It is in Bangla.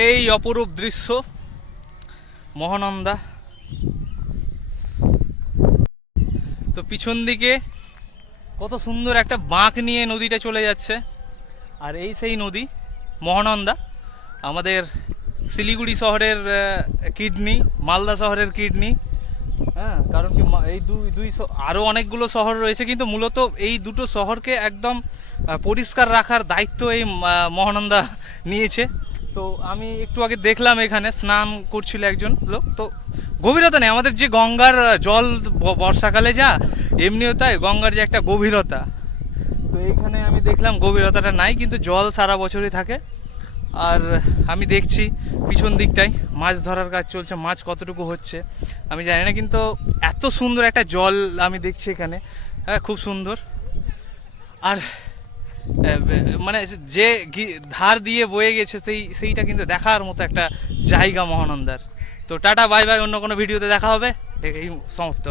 এই অপরূপ দৃশ্য মহানন্দা। তো পিছন দিকে কত সুন্দর একটা বাঁক নিয়ে নদীটা চলে যাচ্ছে, আর এই সেই নদী মহানন্দা, আমাদের শিলিগুড়ি শহরের কিডনি, মালদা শহরের কিডনি। হ্যাঁ, কারণ কি এই দুই আরও অনেকগুলো শহর রয়েছে, কিন্তু মূলত এই দুটো শহরকে একদম পরিষ্কার রাখার দায়িত্ব এই মহানন্দা নিয়েছে। তো আমি একটু আগে দেখলাম এখানে স্নান করছিল একজন লোক। তো গভীরতা নেই, আমাদের যে গঙ্গার জল বর্ষাকালে যা, এমনিও তাই গঙ্গার যে একটা গভীরতা, তো এইখানে আমি দেখলাম গভীরতাটা নাই, কিন্তু জল সারা বছরই থাকে। আর আমি দেখছি পিছন দিকটায় মাছ ধরার কাজ চলছে, মাছ কতটুকু হচ্ছে আমি জানি না, কিন্তু এত সুন্দর একটা জল আমি দেখছি এখানে। হ্যাঁ, খুব সুন্দর। আর মানে যে ধার দিয়ে বয়ে গেছে সেইটা কিন্তু দেখার মতো একটা জায়গা মহানন্দার। তো টাটা, বাই বাই, অন্য কোনো ভিডিওতে দেখা হবে। এই সমাপ্ত।